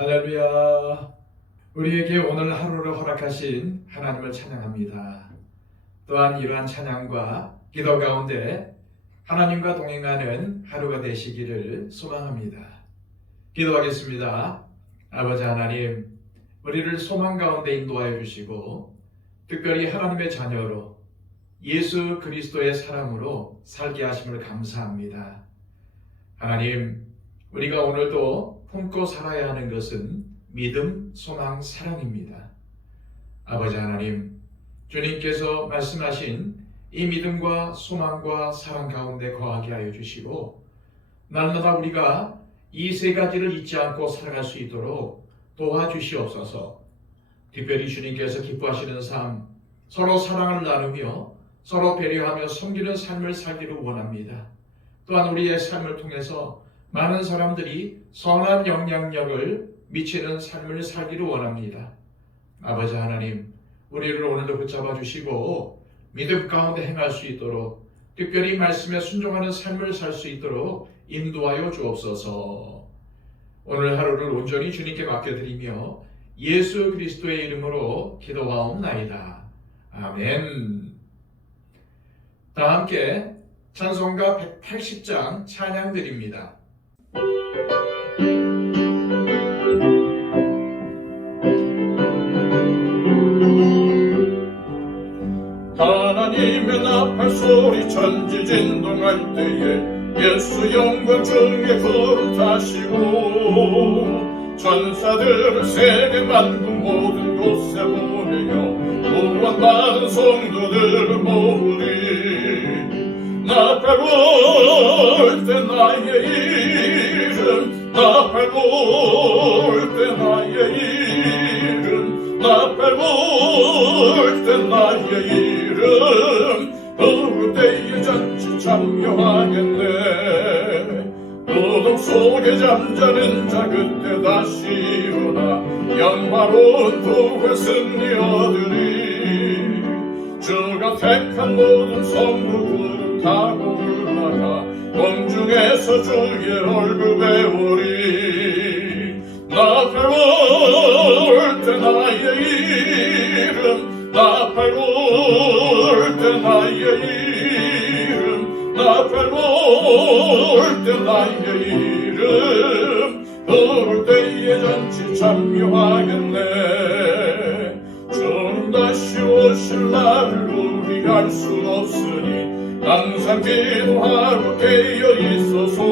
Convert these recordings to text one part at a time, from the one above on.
할렐루야. 우리에게 오늘 하루를 허락하신 하나님을 찬양합니다. 또한 이러한 찬양과 기도 가운데 하나님과 동행하는 하루가 되시기를 소망합니다. 기도하겠습니다. 아버지 하나님, 우리를 소망 가운데 인도하여 주시고 특별히 하나님의 자녀로 예수 그리스도의 사람으로 살게 하심을 감사합니다. 하나님, 우리가 오늘도 품고 살아야 하는 것은 믿음, 소망, 사랑입니다. 아버지 하나님, 주님께서 말씀하신 이 믿음과 소망과 사랑 가운데 거하게 하여 주시고 날마다 우리가 이 세 가지를 잊지 않고 살아갈 수 있도록 도와주시옵소서. 특별히 주님께서 기뻐하시는 삶, 서로 사랑을 나누며 서로 배려하며 섬기는 삶을 살기를 원합니다. 또한 우리의 삶을 통해서 많은 사람들이 선한 영향력을 미치는 삶을 살기를 원합니다. 아버지 하나님, 우리를 오늘도 붙잡아 주시고 믿음 가운데 행할 수 있도록 특별히 말씀에 순종하는 삶을 살 수 있도록 인도하여 주옵소서. 오늘 하루를 온전히 주님께 맡겨드리며 예수 그리스도의 이름으로 기도하옵나이다. 아멘. 다 함께 찬송가 180장 찬양드립니다. 하나님의 나팔 소리 천지진동할 때에 예수 영광 중에 거룩하시고 천사들을 세계 만국 모든 곳에 보내어 구원받은 성도들을 모으리. 나팔 불 때 나의 이름, 나팔 불 때 나의 이름, 나팔 불 때 나의 이름, 부를 때에 잔치 참여하겠네. 어둠 속에 잠자는 자 그때 다시 일어나 영화로운 부활 승리 얻으리. 주가 택한 모든 성도들은 타고 올라가 공중에서 주의 얼굴 배우리. 나팔 불 때 나의 이름, 나팔 불 때 나의 이름, 나팔 불 때 나의 이름, 부를 때에 잔치 참여하겠네. 주님 다시 오실 날을 우리 알 수 없으니 항상 기도하고 깨어 있어서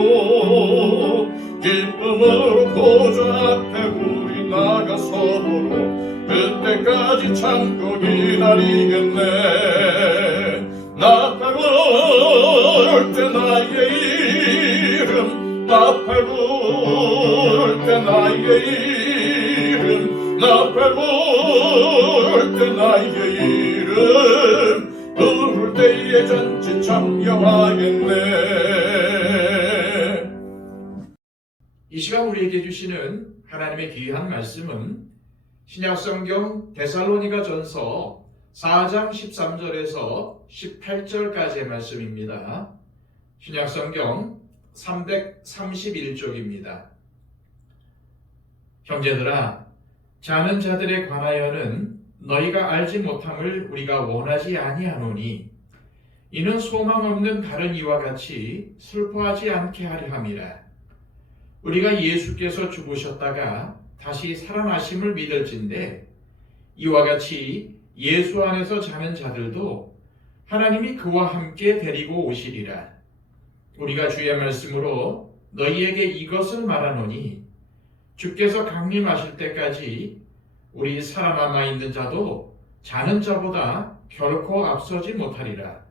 기쁨으로 보좌 앞에 우리 나가서도록 그때까지 참고 기다리겠네. 나팔 불 때 나의 이름, 나팔 불 때 나의 이름, 나팔 불 때 나의 이름, 부를 때에 잔치 참여하겠네. 이 시간 우리에게 주시는 하나님의 귀한 말씀은 신약성경 데살로니가 전서 4장 13절에서 18절까지의 말씀입니다. 신약성경 331쪽입니다. 형제들아, 자는 자들에 관하여는 너희가 알지 못함을 우리가 원하지 아니하노니 이는 소망 없는 다른 이와 같이 슬퍼하지 않게 하려 함이라. 우리가 예수께서 죽으셨다가 다시 살아나심을 믿을진대 이와 같이 예수 안에서 자는 자들도 하나님이 그와 함께 데리고 오시리라. 우리가 주의 말씀으로 너희에게 이것을 말하노니 주께서 강림하실 때까지 우리 살아남아 있는 자도 자는 자보다 결코 앞서지 못하리라.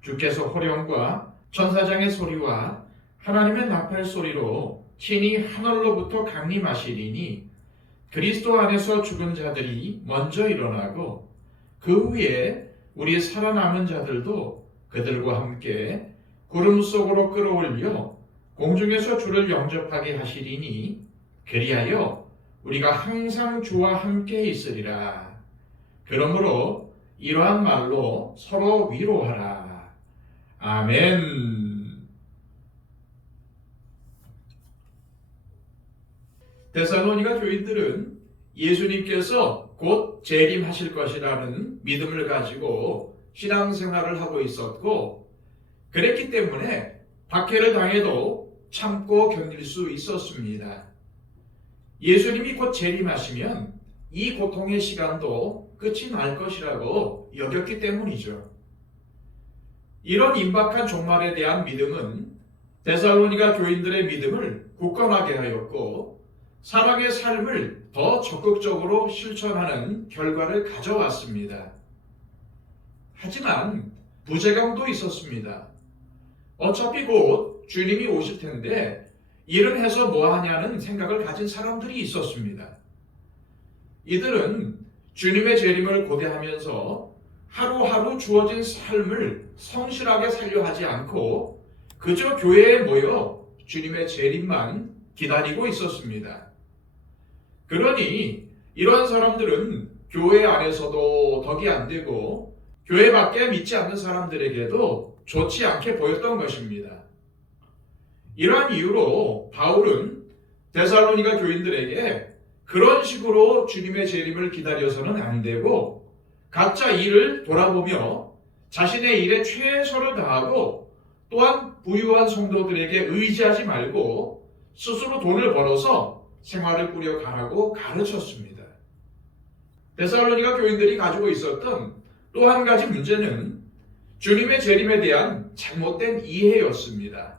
주께서 호령과 천사장의 소리와 하나님의 나팔 소리로 친히 하늘로부터 강림하시리니 그리스도 안에서 죽은 자들이 먼저 일어나고 그 후에 우리 살아남은 자들도 그들과 함께 구름 속으로 끌어올려 공중에서 주를 영접하게 하시리니 그리하여 우리가 항상 주와 함께 있으리라. 그러므로 이러한 말로 서로 위로하라. 아멘. 데살로니가 교인들은 예수님께서 곧 재림하실 것이라는 믿음을 가지고 신앙생활을 하고 있었고, 그랬기 때문에 박해를 당해도 참고 견딜 수 있었습니다. 예수님이 곧 재림하시면 이 고통의 시간도 끝이 날 것이라고 여겼기 때문이죠. 이런 임박한 종말에 대한 믿음은 데살로니가 교인들의 믿음을 굳건하게 하였고, 사랑의 삶을 더 적극적으로 실천하는 결과를 가져왔습니다. 하지만 부재감도 있었습니다. 어차피 곧 주님이 오실 텐데 일은 해서 뭐하냐는 생각을 가진 사람들이 있었습니다. 이들은 주님의 재림을 고대하면서 하루하루 주어진 삶을 성실하게 살려 하지 않고 그저 교회에 모여 주님의 재림만 기다리고 있었습니다. 그러니 이러한 사람들은 교회 안에서도 덕이 안 되고 교회 밖에 믿지 않는 사람들에게도 좋지 않게 보였던 것입니다. 이러한 이유로 바울은 데살로니가 교인들에게 그런 식으로 주님의 재림을 기다려서는 안 되고 각자 일을 돌아보며 자신의 일에 최선을 다하고 또한 부유한 성도들에게 의지하지 말고 스스로 돈을 벌어서 생활을 꾸려가라고 가르쳤습니다. 데살로니가 교인들이 가지고 있었던 또 한 가지 문제는 주님의 재림에 대한 잘못된 이해였습니다.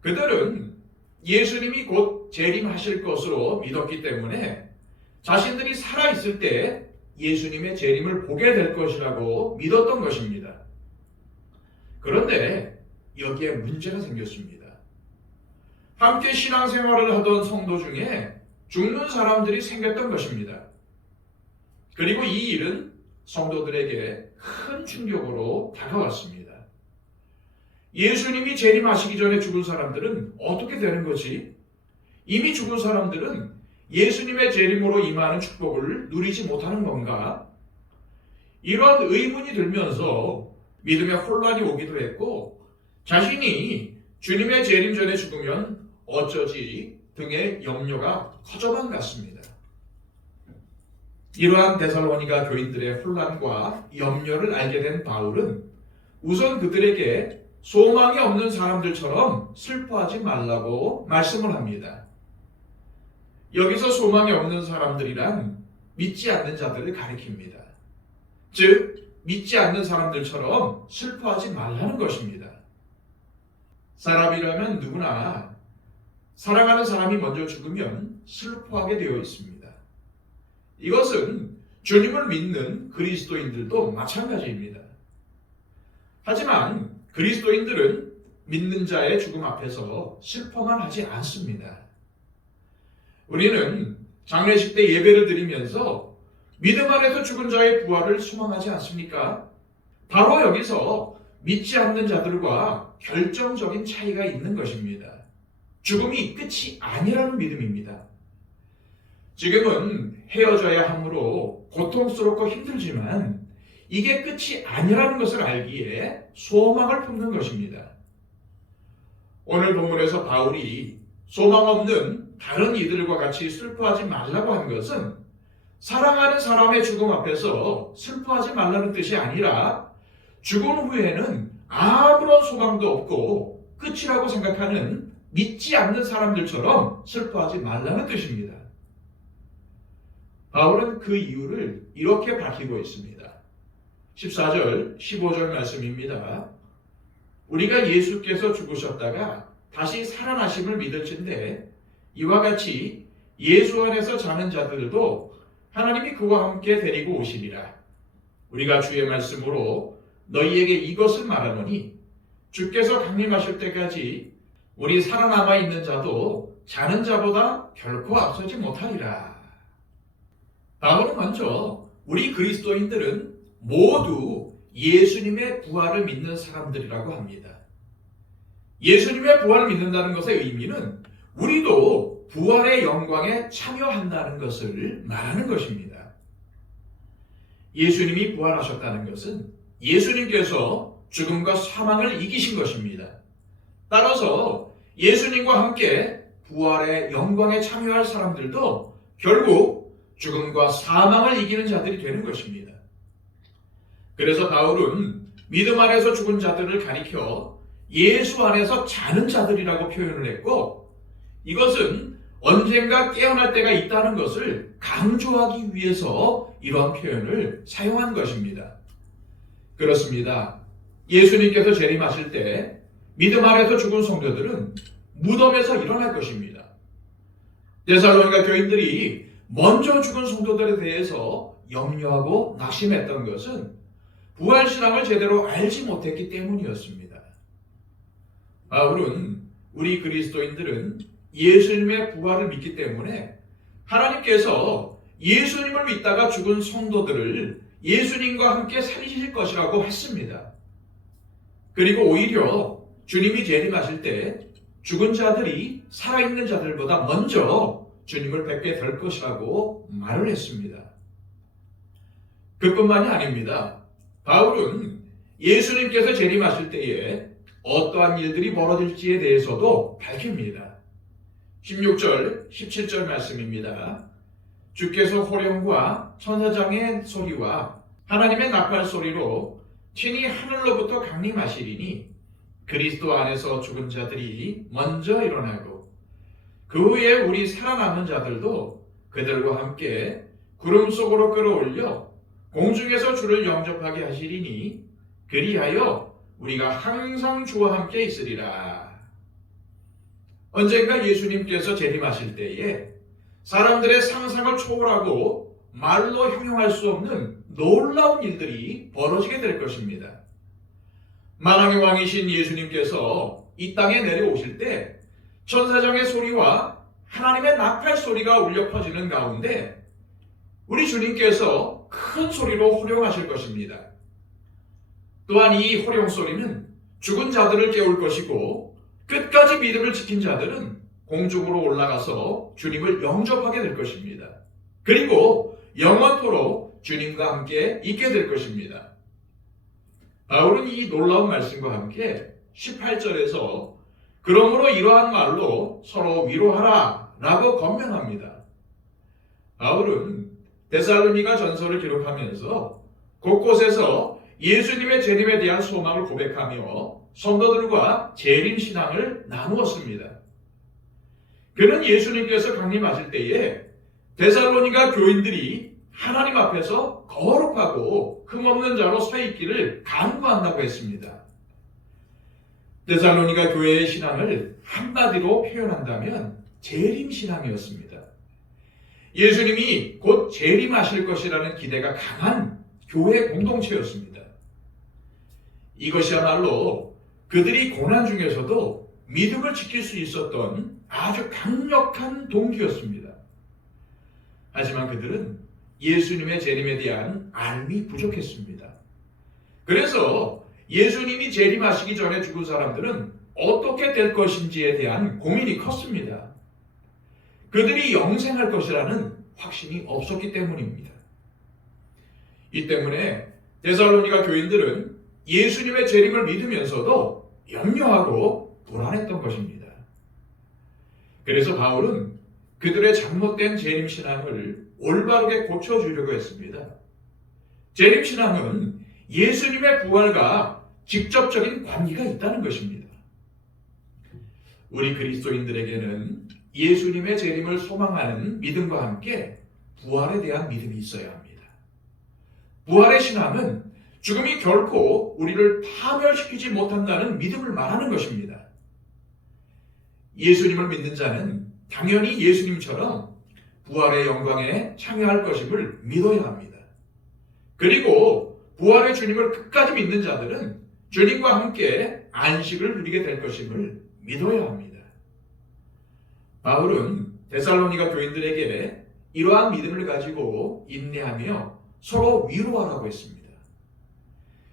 그들은 예수님이 곧 재림하실 것으로 믿었기 때문에 자신들이 살아있을 때 예수님의 재림을 보게 될 것이라고 믿었던 것입니다. 그런데 여기에 문제가 생겼습니다. 함께 신앙생활을 하던 성도 중에 죽는 사람들이 생겼던 것입니다. 그리고 이 일은 성도들에게 큰 충격으로 다가왔습니다. 예수님이 재림하시기 전에 죽은 사람들은 어떻게 되는 거지? 이미 죽은 사람들은 예수님의 재림으로 임하는 축복을 누리지 못하는 건가? 이런 의문이 들면서 믿음의 혼란이 오기도 했고 자신이 주님의 재림 전에 죽으면 어쩌지 등의 염려가 커져만 갔습니다. 이러한 데살로니가 교인들의 혼란과 염려를 알게 된 바울은 우선 그들에게 소망이 없는 사람들처럼 슬퍼하지 말라고 말씀을 합니다. 여기서 소망이 없는 사람들이란 믿지 않는 자들을 가리킵니다. 즉, 믿지 않는 사람들처럼 슬퍼하지 말라는 것입니다. 사람이라면 누구나 사랑하는 사람이 먼저 죽으면 슬퍼하게 되어 있습니다. 이것은 주님을 믿는 그리스도인들도 마찬가지입니다. 하지만 그리스도인들은 믿는 자의 죽음 앞에서 슬퍼만 하지 않습니다. 우리는 장례식 때 예배를 드리면서 믿음 안에서 죽은 자의 부활을 소망하지 않습니까? 바로 여기서 믿지 않는 자들과 결정적인 차이가 있는 것입니다. 죽음이 끝이 아니라는 믿음입니다. 지금은 헤어져야 하므로 고통스럽고 힘들지만 이게 끝이 아니라는 것을 알기에 소망을 품는 것입니다. 오늘 본문에서 바울이 소망 없는 다른 이들과 같이 슬퍼하지 말라고 한 것은 사랑하는 사람의 죽음 앞에서 슬퍼하지 말라는 뜻이 아니라 죽은 후에는 아무런 소망도 없고 끝이라고 생각하는 믿지 않는 사람들처럼 슬퍼하지 말라는 뜻입니다. 바울은 그 이유를 이렇게 밝히고 있습니다. 14절, 15절 말씀입니다. 우리가 예수께서 죽으셨다가 다시 살아나심을 믿을진대 이와 같이 예수 안에서 자는 자들도 하나님이 그와 함께 데리고 오시리라. 우리가 주의 말씀으로 너희에게 이것을 말하노니 주께서 강림하실 때까지 우리 살아남아 있는 자도 자는 자보다 결코 앞서지 못하리라. 바울은 먼저 우리 그리스도인들은 모두 예수님의 부활을 믿는 사람들이라고 합니다. 예수님의 부활을 믿는다는 것의 의미는 우리도 부활의 영광에 참여한다는 것을 말하는 것입니다. 예수님이 부활하셨다는 것은 예수님께서 죽음과 사망을 이기신 것입니다. 따라서 예수님과 함께 부활의 영광에 참여할 사람들도 결국 죽음과 사망을 이기는 자들이 되는 것입니다. 그래서 바울은 믿음 안에서 죽은 자들을 가리켜 예수 안에서 자는 자들이라고 표현을 했고, 이것은 언젠가 깨어날 때가 있다는 것을 강조하기 위해서 이러한 표현을 사용한 것입니다. 그렇습니다. 예수님께서 재림하실 때 믿음 안에서 죽은 성도들은 무덤에서 일어날 것입니다. 데살로니가 교인들이 먼저 죽은 성도들에 대해서 염려하고 낙심했던 것은 부활신앙을 제대로 알지 못했기 때문이었습니다. 바울은 우리 그리스도인들은 예수님의 부활을 믿기 때문에 하나님께서 예수님을 믿다가 죽은 성도들을 예수님과 함께 살리실 것이라고 했습니다. 그리고 오히려 주님이 재림하실 때 죽은 자들이 살아있는 자들보다 먼저 주님을 뵙게 될 것이라고 말을 했습니다. 그뿐만이 아닙니다. 바울은 예수님께서 재림하실 때에 어떠한 일들이 벌어질지에 대해서도 밝힙니다. 16절, 17절 말씀입니다. 주께서 호령과 천사장의 소리와 하나님의 나팔 소리로 친히 하늘로부터 강림하시리니 그리스도 안에서 죽은 자들이 먼저 일어나고 그 후에 우리 살아남은 자들도 그들과 함께 구름 속으로 끌어올려 공중에서 주를 영접하게 하시리니 그리하여 우리가 항상 주와 함께 있으리라. 언젠가 예수님께서 재림하실 때에 사람들의 상상을 초월하고 말로 형용할 수 없는 놀라운 일들이 벌어지게 될 것입니다. 만왕의 왕이신 예수님께서 이 땅에 내려오실 때 천사장의 소리와 하나님의 나팔 소리가 울려 퍼지는 가운데 우리 주님께서 큰 소리로 호령하실 것입니다. 또한 이 호령 소리는 죽은 자들을 깨울 것이고 끝까지 믿음을 지킨 자들은 공중으로 올라가서 주님을 영접하게 될 것입니다. 그리고 영원토록 주님과 함께 있게 될 것입니다. 바울은 이 놀라운 말씀과 함께 18절에서 그러므로 이러한 말로 서로 위로하라 라고 권면합니다. 바울은 데살로니가 전서를 기록하면서 곳곳에서 예수님의 재림에 대한 소망을 고백하며 성도들과 재림 신앙을 나누었습니다. 그는 예수님께서 강림하실 때에 데살로니가 교인들이 하나님 앞에서 거룩하고 흠없는 자로 서 있기를 간구한다고 했습니다. 데살로니가 교회의 신앙을 한마디로 표현한다면 재림 신앙이었습니다. 예수님이 곧 재림하실 것이라는 기대가 강한 교회 공동체였습니다. 이것이야말로 그들이 고난 중에서도 믿음을 지킬 수 있었던 아주 강력한 동기였습니다. 하지만 그들은 예수님의 재림에 대한 알미 부족했습니다. 그래서 예수님이 재림하시기 전에 죽은 사람들은 어떻게 될 것인지에 대한 고민이 컸습니다. 그들이 영생할 것이라는 확신이 없었기 때문입니다. 이 때문에 데살로니가 교인들은 예수님의 재림을 믿으면서도 염려하고 불안했던 것입니다. 그래서 바울은 그들의 잘못된 재림신앙을 올바르게 고쳐주려고 했습니다. 재림신앙은 예수님의 부활과 직접적인 관계가 있다는 것입니다. 우리 그리스도인들에게는 예수님의 재림을 소망하는 믿음과 함께 부활에 대한 믿음이 있어야 합니다. 부활의 신앙은 죽음이 결코 우리를 파멸시키지 못한다는 믿음을 말하는 것입니다. 예수님을 믿는 자는 당연히 예수님처럼 부활의 영광에 참여할 것임을 믿어야 합니다. 그리고 부활의 주님을 끝까지 믿는 자들은 주님과 함께 안식을 누리게 될 것임을 믿어야 합니다. 바울은 데살로니가 교인들에게 이러한 믿음을 가지고 인내하며 서로 위로하라고 했습니다.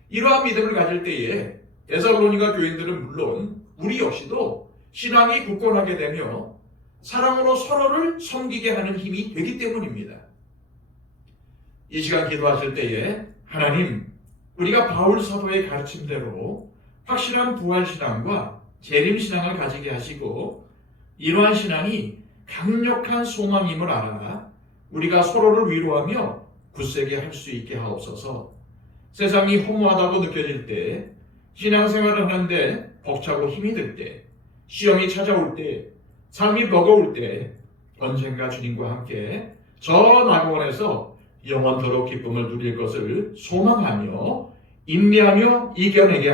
이러한 믿음을 가질 때에 데살로니가 교인들은 물론 우리 역시도 신앙이 굳건하게 되며 사랑으로 서로를 섬기게 하는 힘이 되기 때문입니다. 이 시간 기도하실 때에 하나님, 우리가 바울 사도의 가르침대로 확실한 부활신앙과 재림신앙을 가지게 하시고 이러한 신앙이 강력한 소망임을 알아 우리가 서로를 위로하며 굳세게 할 수 있게 하옵소서. 세상이 허무하다고 느껴질 때, 신앙생활을 하는데 벅차고 힘이 들 때, 시험이 찾아올 때, 삶이 버거울 때 언젠가 주님과 함께 저 낙원에서 영원토록 기쁨을 누릴 것을 소망하며 인내하며 이겨내게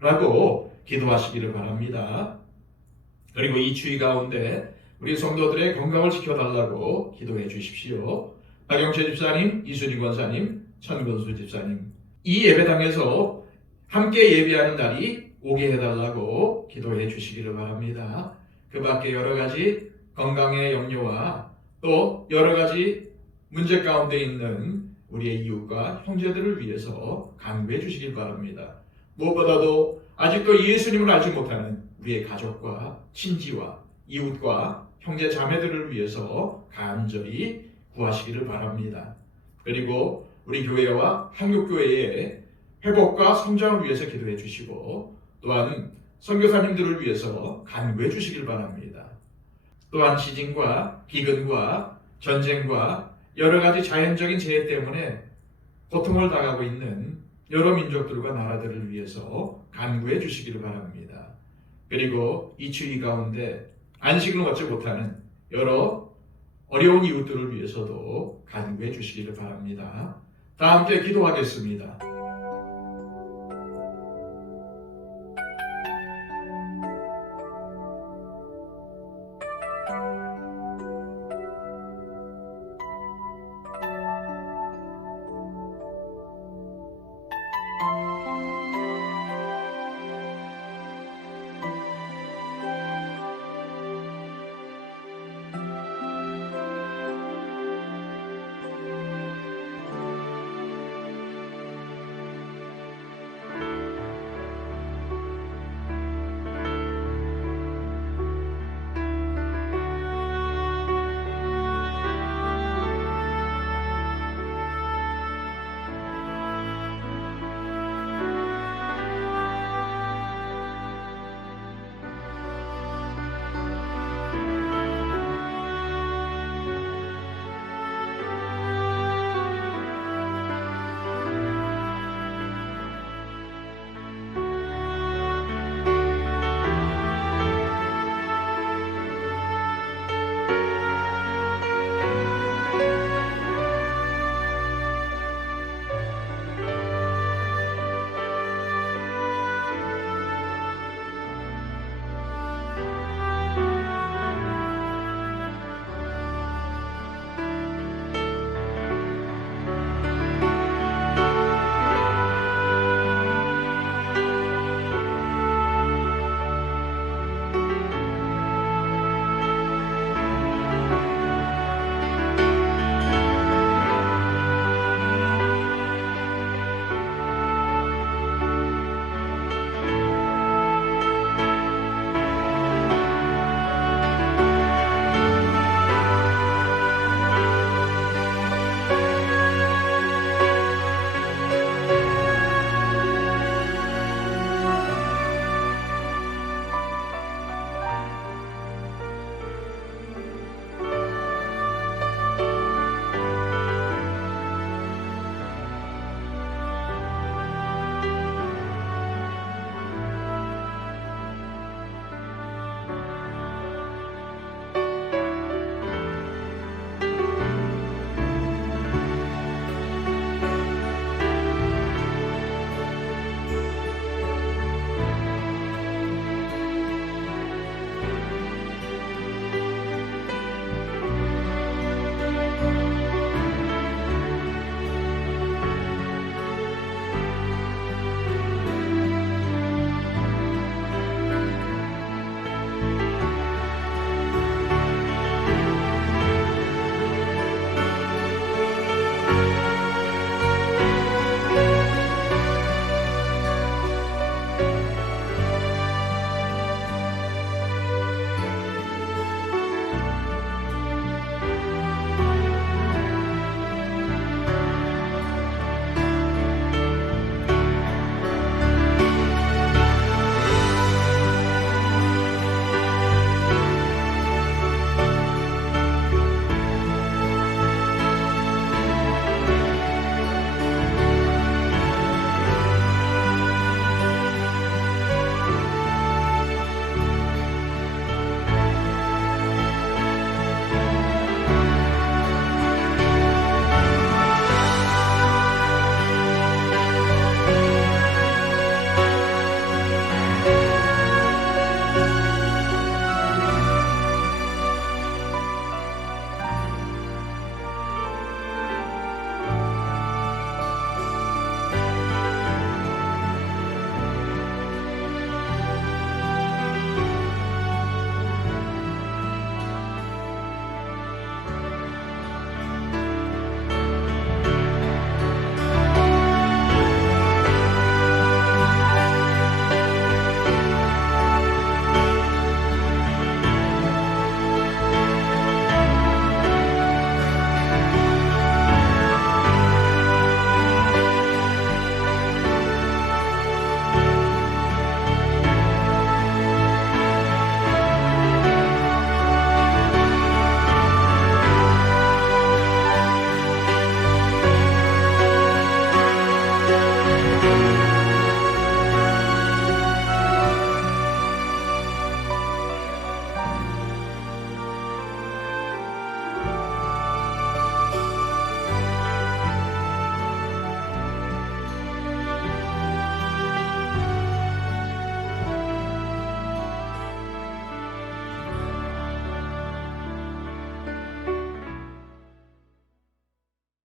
하옵소서라고 기도하시기를 바랍니다. 그리고 이 추위 가운데 우리 성도들의 건강을 지켜달라고 기도해 주십시오. 박영채 집사님, 이순희 권사님, 천근수 집사님, 이 예배당에서 함께 예배하는 날이 오게 해달라고 기도해 주시기를 바랍니다. 그 밖에 여러 가지 건강의 염려와 또 여러 가지 문제 가운데 있는 우리의 이웃과 형제들을 위해서 간구해 주시길 바랍니다. 무엇보다도 아직도 예수님을 알지 못하는 우리의 가족과 친지와 이웃과 형제 자매들을 위해서 간절히 구하시기를 바랍니다. 그리고 우리 교회와 한국교회의 회복과 성장을 위해서 기도해 주시고 또한 선교사님들을 위해서 간구해 주시길 바랍니다. 또한 지진과 기근과 전쟁과 여러 가지 자연적인 재해 때문에 고통을 당하고 있는 여러 민족들과 나라들을 위해서 간구해 주시기를 바랍니다. 그리고 이 추위 가운데 안식을 얻지 못하는 여러 어려운 이웃들을 위해서도 간구해 주시기를 바랍니다. 다 함께 기도하겠습니다.